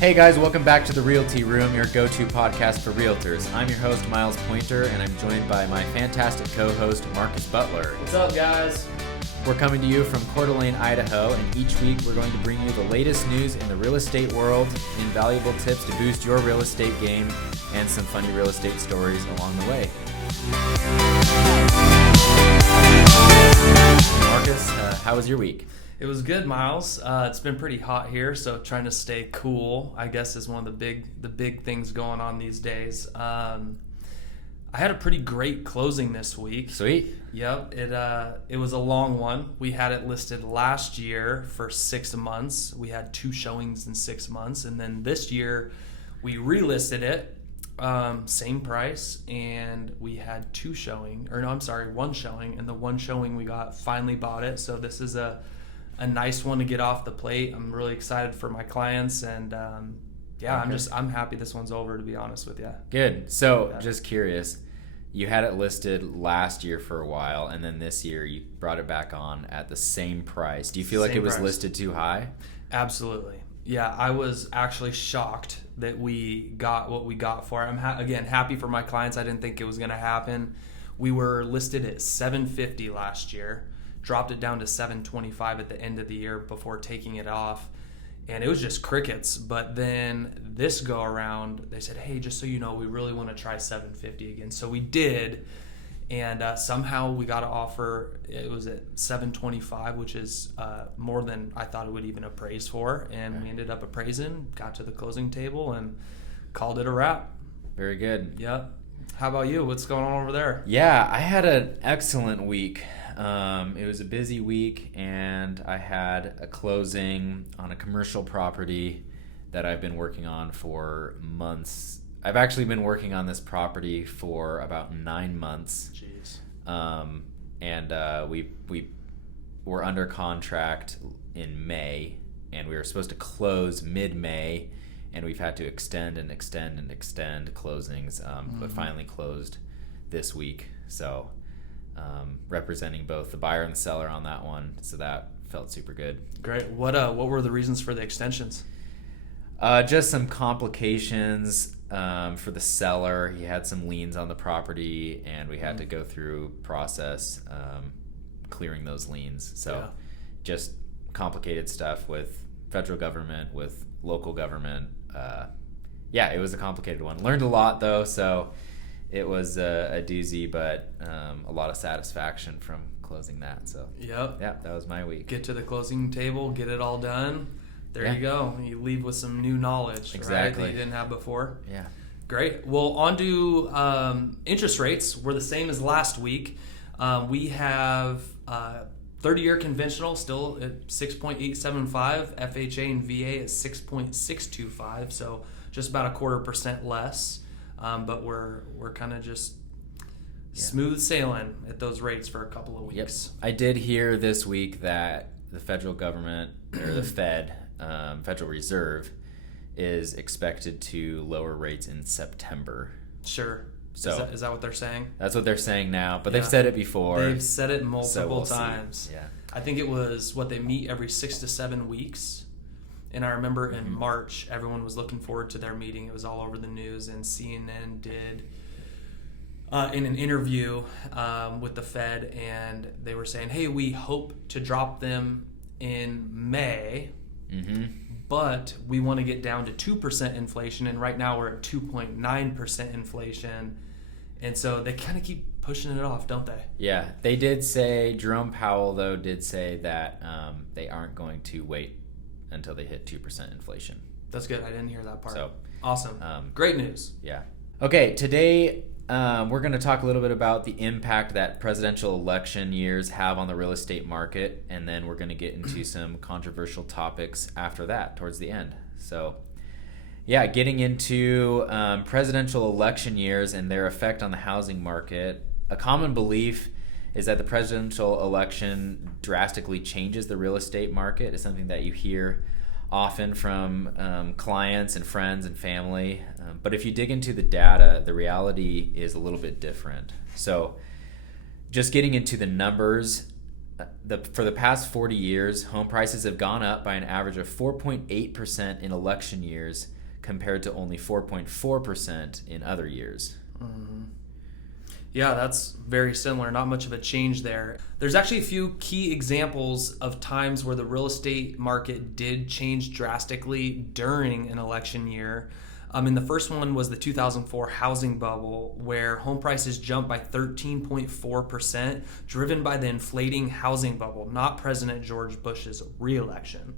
Hey guys, welcome back to the Realty Room, your go-to podcast for realtors. I'm your host, Miles Pointer, and I'm joined by my fantastic co-host, Marcus Butler. What's up, guys? We're coming to you from Coeur d'Alene, Idaho, and each week we're going to bring you the latest news in the real estate world, invaluable tips to boost your real estate game, and some funny real estate stories along the way. Marcus, how was your week? It was good, Miles. It's been pretty hot here, so trying to stay cool, I guess, is one of the big things going on these days. I had a pretty great closing this week. Sweet. Yep. It was a long one. We had it listed last year for 6 months. We had 2 showings in 6 months, and then this year we relisted it, same price, and we had 1 showing, and the 1 showing we got finally bought it. So this is a nice one to get off the plate. I'm really excited for my clients, and I'm happy this one's over, to be honest with you. Good. So just curious, you had it listed last year for a while, and then this year you brought it back on at the same price. Do you feel like it was listed too high? Absolutely. Yeah, I was actually shocked that we got what we got for it. I'm happy for my clients. I didn't think it was going to happen. We were listed at $750 last year. Dropped it down to $725 at the end of the year before taking it off, and it was just crickets. But then this go around, they said, hey, just so you know, we really want to try $750 again. So we did, and somehow we got an offer. It was at $725, which is more than I thought it would even appraise for, and we ended up appraising, got to the closing table, and called it a wrap. Very good. Yep. How about you? What's going on over there? Yeah, I had an excellent week. It was a busy week, and I had a closing on a commercial property that I've been working on for months. I've actually been working on this property for about 9 months. Jeez. We were under contract in May, and we were supposed to close mid-May, and we've had to extend closings, but finally closed this week. So representing both the buyer and the seller on that one, so that felt super good. Great. What were the reasons for the extensions? Just some complications for the seller. He had some liens on the property, and we had to go through process clearing those liens. So just complicated stuff with federal government, with local government. It was a complicated one. Learned a lot though, so it was a doozy, but a lot of satisfaction from closing that. So that was my week. Get to the closing table, get it all done. There you go. You leave with some new knowledge, right, that you didn't have before. Yeah. Great. Well, on to interest rates. We're the same as last week. We have 30-year conventional still at 6.875, FHA and VA at 6.625, so just about 0.25% less. But we're kind of just smooth sailing at those rates for a couple of weeks. Yep. I did hear this week that the federal government, or the Fed, Federal Reserve, is expected to lower rates in September. Sure. So is that what they're saying? That's what they're saying now, but they've said it before. They've said it multiple times. See. Yeah. I think it was they meet every 6 to 7 weeks. And I remember in March, everyone was looking forward to their meeting. It was all over the news, and CNN did in an interview with the Fed, and they were saying, hey, we hope to drop them in May, but we want to get down to 2% inflation, and right now we're at 2.9% inflation. And so they kind of keep pushing it off, don't they? Yeah, they did say, Jerome Powell, though, did say that they aren't going to wait until they hit 2% inflation. That's good. I didn't hear that part. So awesome. Great news. Yeah. Okay, today we're going to talk a little bit about the impact that presidential election years have on the real estate market, and then we're going to get into some controversial topics after that, towards the end. So, getting into presidential election years and their effect on the housing market. A common belief is that the presidential election drastically changes the real estate market. It's something that you hear often from clients and friends and family. But if you dig into the data, the reality is a little bit different. So just getting into the numbers, For the past 40 years, home prices have gone up by an average of 4.8% in election years compared to only 4.4% in other years. Mm-hmm. Yeah, that's very similar. Not much of a change there. There's actually a few key examples of times where the real estate market did change drastically during an election year. And the first one was the 2004 housing bubble, where home prices jumped by 13.4%, driven by the inflating housing bubble, not President George Bush's re-election.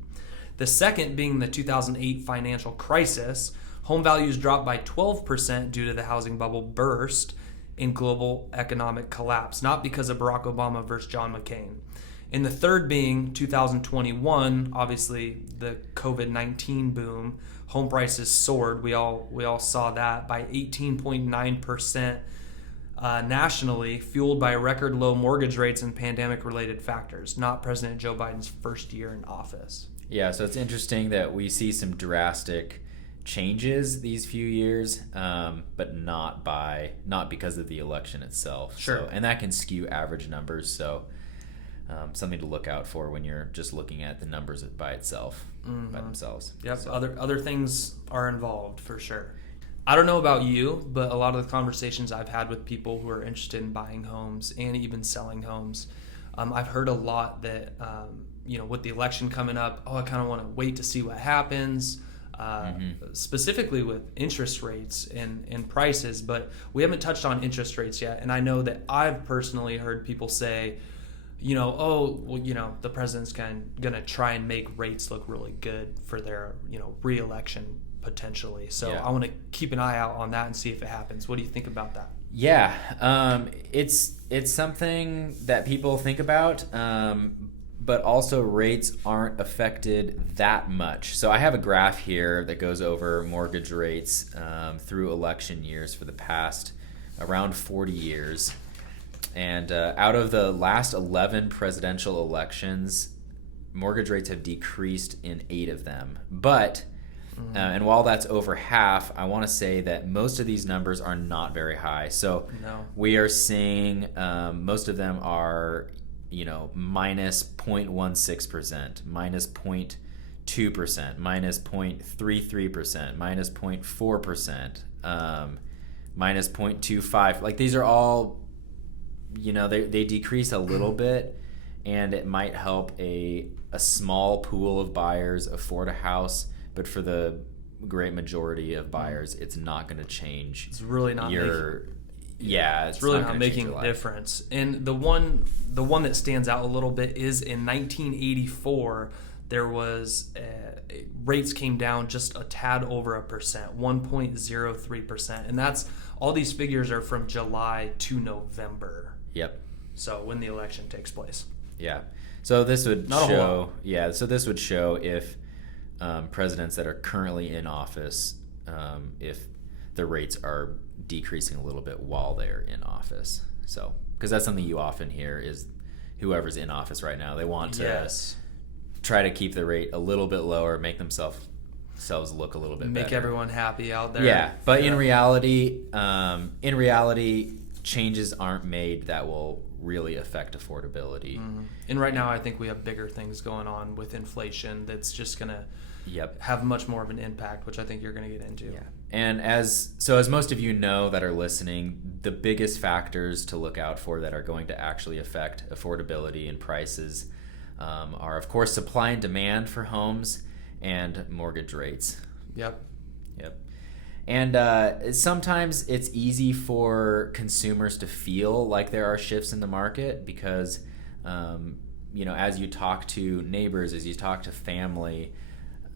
The second being the 2008 financial crisis. Home values dropped by 12% due to the housing bubble burst in global economic collapse, not because of Barack Obama versus John McCain. And the third being 2021, obviously the COVID-19 boom. Home prices soared. We all saw that by 18.9% nationally, fueled by record low mortgage rates and pandemic-related factors, not President Joe Biden's first year in office. Yeah, so it's interesting that we see some drastic changes these few years, but not because of the election itself. Sure. So, and that can skew average numbers. So something to look out for when you're just looking at the numbers by itself, by themselves. Yep. So. Other things are involved for sure. I don't know about you, but a lot of the conversations I've had with people who are interested in buying homes and even selling homes, I've heard a lot that with the election coming up, I kind of want to wait to see what happens. Specifically with interest rates and prices, but we haven't touched on interest rates yet. And I know that I've personally heard people say, the president's gonna try and make rates look really good for their re-election potentially. So yeah. I want to keep an eye out on that and see if it happens. What do you think about that? Yeah, it's something that people think about. But also rates aren't affected that much. So I have a graph here that goes over mortgage rates through election years for the past around 40 years. And out of the last 11 presidential elections, mortgage rates have decreased in 8 of them. But, and while that's over half, I want to say that most of these numbers are not very high. So we are seeing most of them are minus 0.16%, minus 0.2%, minus 0.33%, minus 0.4%, minus 0.25. Like these are all, they decrease a little bit, and it might help a small pool of buyers afford a house, but for the great majority of buyers, it's not going to change. It's really not it's really not making a difference. And the one that stands out a little bit is in 1984, there was rates came down just a tad over 1.03%, and that's all. These figures are from July to November. Yep. So when the election takes place. Yeah. So this would not show. Yeah. So this would show if presidents that are currently in office, if the rates are decreasing a little bit while they're in office. So, because that's something you often hear is whoever's in office right now, they want to try to keep the rate a little bit lower, make themselves look a little bit better. Make everyone happy out there. Yeah, but in reality, changes aren't made that will really affect affordability. And right now, I think we have bigger things going on with inflation that's just going to have much more of an impact, which I think you're going to get into. Yeah. And as most of you know that are listening, the biggest factors to look out for that are going to actually affect affordability and prices are, of course, supply and demand for homes and mortgage rates. Yep. And sometimes it's easy for consumers to feel like there are shifts in the market because, as you talk to neighbors, as you talk to family,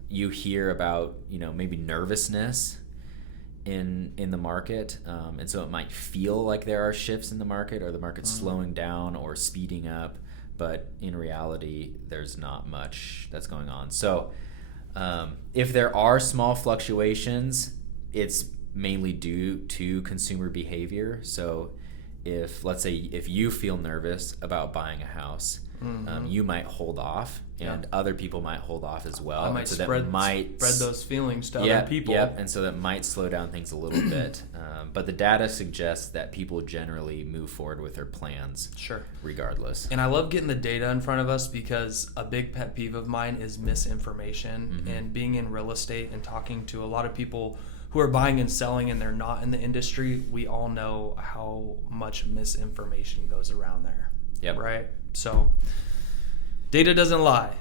you hear about, maybe nervousness in the market. And so it might feel like there are shifts in the market or the market's slowing down or speeding up. But in reality, there's not much that's going on. So if there are small fluctuations, it's mainly due to consumer behavior. So if, let's say, if you feel nervous about buying a house, you might hold off, and other people might hold off as well. I might spread those feelings to other people. And so that might slow down things a little bit. But the data suggests that people generally move forward with their plans, regardless. And I love getting the data in front of us, because a big pet peeve of mine is misinformation. And being in real estate and talking to a lot of people who are buying and selling and they're not in the industry, we all know how much misinformation goes around there. Yep. Right? So data doesn't lie.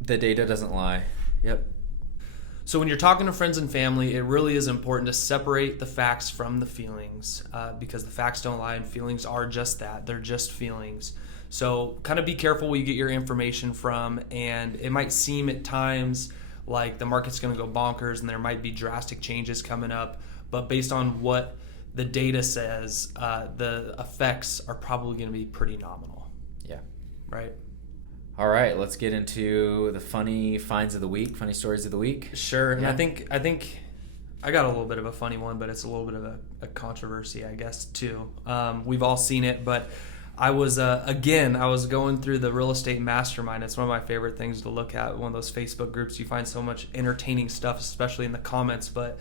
The data doesn't lie. Yep. So when you're talking to friends and family, it really is important to separate the facts from the feelings, because the facts don't lie and feelings are just that. They're just feelings. So kind of be careful where you get your information from, and it might seem at times like the market's going to go bonkers and there might be drastic changes coming up, but based on what the data says, the effects are probably going to be pretty nominal. Yeah. Right? All right, let's get into the funny finds of the week, funny stories of the week. Sure. And I think I got a little bit of a funny one, but it's a little bit of a controversy, I guess, too. We've all seen it, but I was going through the Real Estate Mastermind. It's one of my favorite things to look at. One of those Facebook groups, you find so much entertaining stuff, especially in the comments. But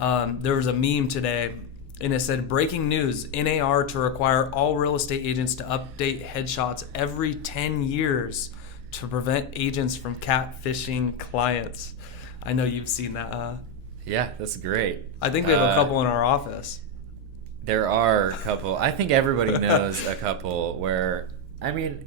there was a meme today, and it said, "Breaking news, NAR to require all real estate agents to update headshots every 10 years to prevent agents from catfishing clients." I know you've seen that, huh? Yeah, that's great. I think we have a couple in our office. There are a couple. I think everybody knows a couple where, I mean,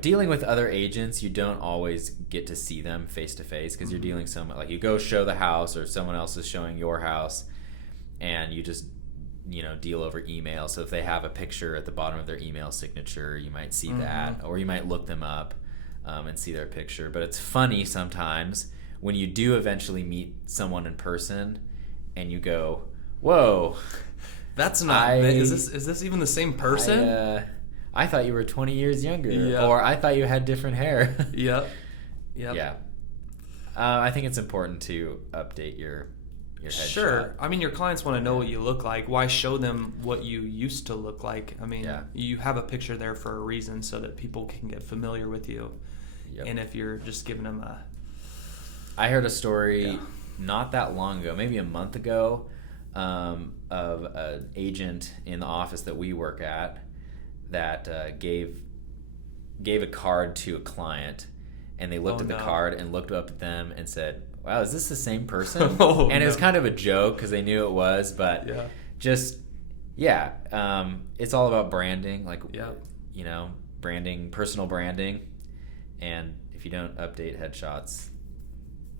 dealing with other agents, you don't always get to see them face to face, because you're dealing so much. Like, you go show the house, or someone else is showing your house, and you just, deal over email. So if they have a picture at the bottom of their email signature, you might see that, or you might look them up and see their picture. But it's funny sometimes when you do eventually meet someone in person, and you go, "Whoa, that's not. Is this even the same person?" I thought you were 20 years younger, Yep. or I thought you had different hair. Yep. Yeah. I think it's important to update your headshot. Sure. I mean, your clients want to know what you look like. Why show them what you used to look like? I mean, you have a picture there for a reason, so that people can get familiar with you. Yep. And if you're just giving them I heard a story not that long ago, maybe a month ago, of an agent in the office that we work at that gave a card to a client, and they looked at the card and looked up at them and said, "Wow, is this the same person?" It was kind of a joke, because they knew it was, but it's all about branding, branding, personal branding, and if you don't update headshots,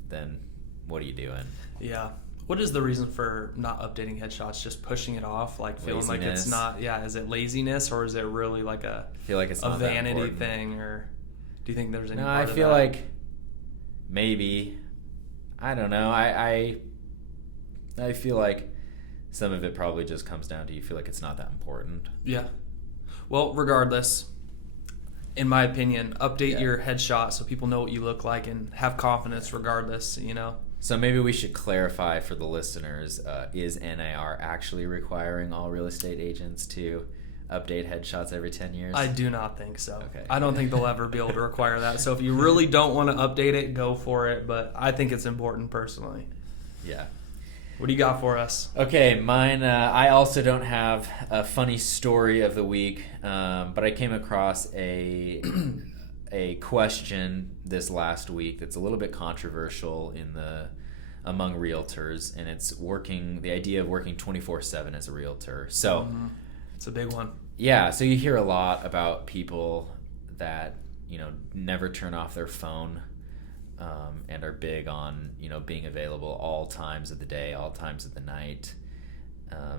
then what are you doing? Yeah. What is the reason for not updating headshots? Just pushing it off, like feeling like it's not. Yeah, is it laziness, or is it really like I feel like it's a vanity thing, or do you think there's any? No, I feel like maybe. I don't know. I feel like some of it probably just comes down to you feel like it's not that important. Yeah. Well, regardless, in my opinion, update your headshot so people know what you look like and have confidence regardless, So maybe we should clarify for the listeners, is NAR actually requiring all real estate agents to update headshots every 10 years? I do not think so. Okay. I don't think they'll ever be able to require that. So if you really don't want to update it, go for it. But I think it's important personally. Yeah. What do you got for us? Okay, mine, I also don't have a funny story of the week, but I came across a question this last week that's a little bit controversial among realtors, and it's the idea of working 24/7 as a realtor. So it's a big one. Yeah, so you hear a lot about people that never turn off their phone, and are big on being available all times of the day, all times of the night,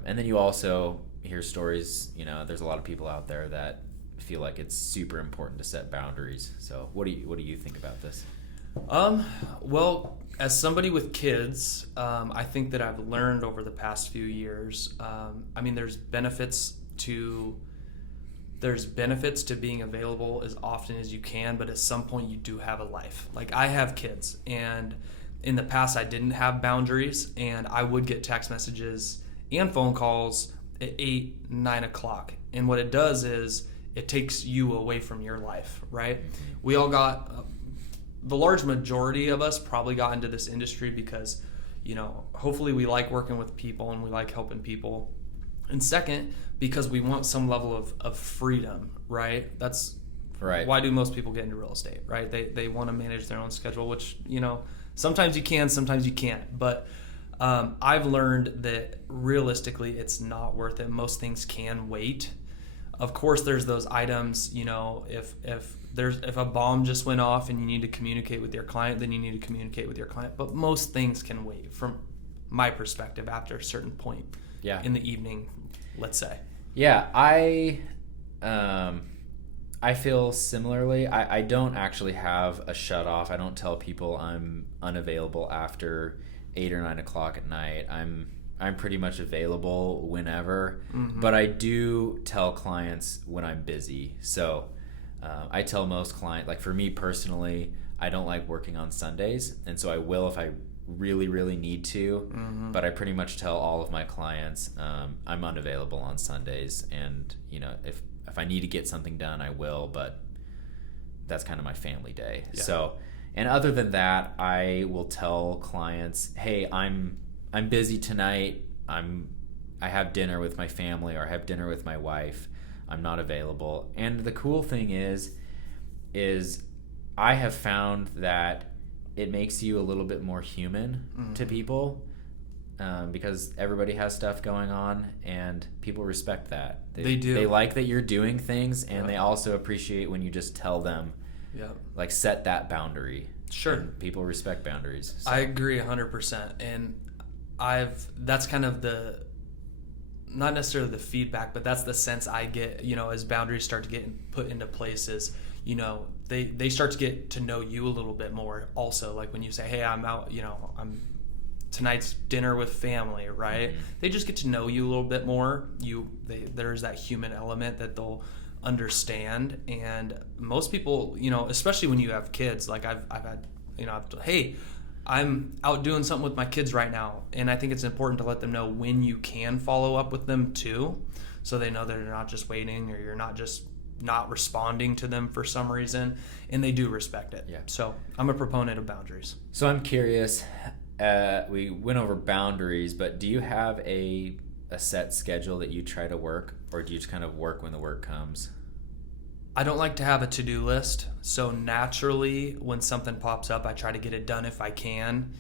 and then you also hear stories. There's a lot of people out there that feel like it's super important to set boundaries. So what do you think about this? Well, as somebody with kids, I think that I've learned over the past few years. There's benefits to being available as often as you can, but at some point you do have a life. Like, I have kids, and in the past I didn't have boundaries, and I would get text messages and phone calls at 8, 9 o'clock. And what it does is it takes you away from your life, right? We all got, the large majority of us probably got into this industry because, hopefully we like working with people and we like helping people. And second, because we want some level of freedom, right? That's right. Why do most people get into real estate, right? They want to manage their own schedule, which, sometimes you can, sometimes you can't. But I've learned that realistically it's not worth it. Most things can wait. Of course, there's those items, if a bomb just went off and you need to communicate with your client, then you need to communicate with your client. But most things can wait from my perspective after a certain point in the evening, let's say. Yeah, I feel similarly. I don't actually have a shut off. I don't tell people I'm unavailable after 8 or 9 o'clock at night. I'm pretty much available whenever, but I do tell clients when I'm busy. So I tell most clients, like for me personally, I don't like working on Sundays, and so I will if I really, really need to, but I pretty much tell all of my clients I'm unavailable on Sundays, and if I need to get something done, I will, but that's kind of my family day. Yeah. So, and other than that, I will tell clients, hey, I'm busy tonight. I have dinner with my family, or I have dinner with my wife. I'm not available. And the cool thing is I have found that it makes you a little bit more human to people, because everybody has stuff going on, and people respect that. They do. They like that you're doing things, and they also appreciate when you just tell them, like, set that boundary. Sure. And people respect boundaries. So. I agree 100%. And that's kind of not necessarily the feedback, but that's the sense I get, as boundaries start to get put into place is, they start to get to know you a little bit more also. Like when you say, hey, I'm out, I'm tonight's dinner with family, right? They just get to know you a little bit more. There's that human element that they'll understand. And most people, especially when you have kids, like I've had, hey, I'm out doing something with my kids right now. And I think it's important to let them know when you can follow up with them too, so they know that you're not just waiting, or you're not just not responding to them for some reason, and they do respect it. Yeah. So I'm a proponent of boundaries. So I'm curious, we went over boundaries, but do you have a set schedule that you try to work, or do you just kind of work when the work comes? I don't like to have a to-do list, so naturally when something pops up, I try to get it done if I can.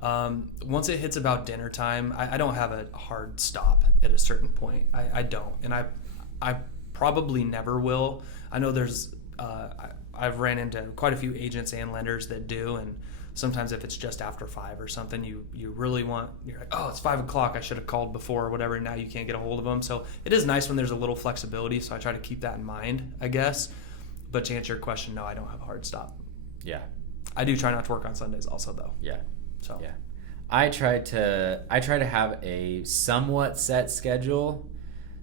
Once it hits about dinner time, I don't have a hard stop at a certain point. I don't, and I probably never will. I know I've ran into quite a few agents and lenders that do, and sometimes if it's just after 5 or something, you're like, oh, it's 5 o'clock, I should have called before or whatever, and now you can't get a hold of them. So it is nice when there's a little flexibility, so I try to keep that in mind, I guess. But to answer your question, no, I don't have a hard stop. Yeah. I do try not to work on Sundays also, though. Yeah. So yeah. I try to have a somewhat set schedule.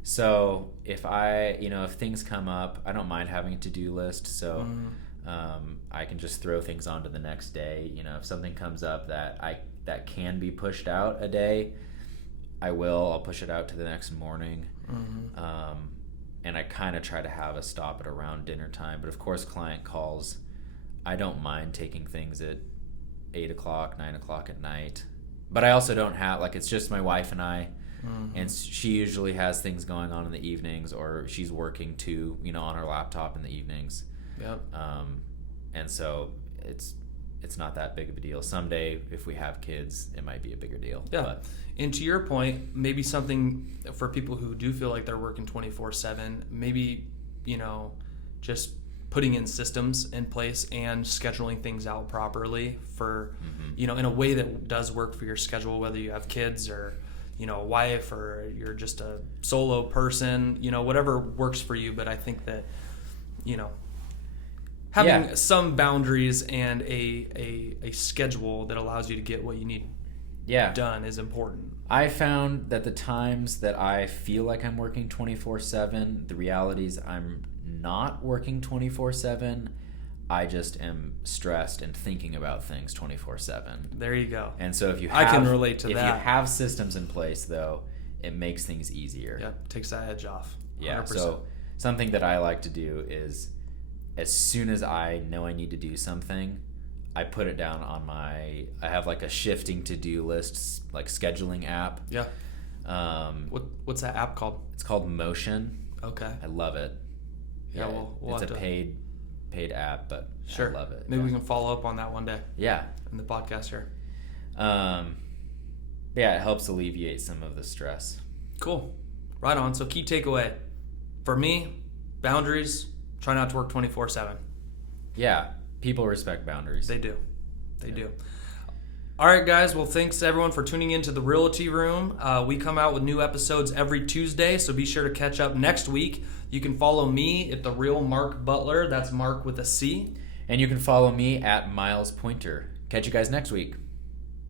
So if if things come up, I don't mind having a to-do list. So I can just throw things on to the next day. If something comes up that can be pushed out a day, I'll push it out to the next morning. And I kind of try to have a stop at around dinner time. But of course, client calls, I don't mind taking things at 8 o'clock, 9 o'clock at night. But I also don't have, it's just my wife and I. And she usually has things going on in the evenings, or she's working too, on her laptop in the evenings. Yep. And so it's not that big of a deal. Someday, if we have kids, it might be a bigger deal. Yeah. But. And to your point, maybe something for people who do feel like they're working 24/7, maybe, just putting in systems in place and scheduling things out properly for, in a way that does work for your schedule, whether you have kids or, a wife, or you're just a solo person, whatever works for you. But I think that, having some boundaries and a schedule that allows you to get what you need done is important. I found that the times that I feel like I'm working 24/7, the reality is I'm not working 24/7. I just am stressed and thinking about things 24/7. There you go. And so I can relate to that. If you have systems in place, though, it makes things easier. Yep, takes that edge off. 100%. Yeah, so something that I like to do is as soon as I know I need to do something, I put it down on I have like a shifting to-do list, like scheduling app. Yeah. What's that app called? It's called Motion. Okay. I love it. Yeah, we'll it's have a to... paid app, but sure. I love it. Maybe we can follow up on that one day. Yeah. In the podcast here. Yeah, it helps alleviate some of the stress. Cool. Right on. So key takeaway. For me, boundaries, try not to work 24/7. Yeah. People respect boundaries. They do. They do. All right, guys. Well, thanks everyone for tuning into the Realty Room. We come out with new episodes every Tuesday, so be sure to catch up next week. You can follow me at The Real Mark Butler. That's Mark with a C. And you can follow me at Miles Pointer. Catch you guys next week.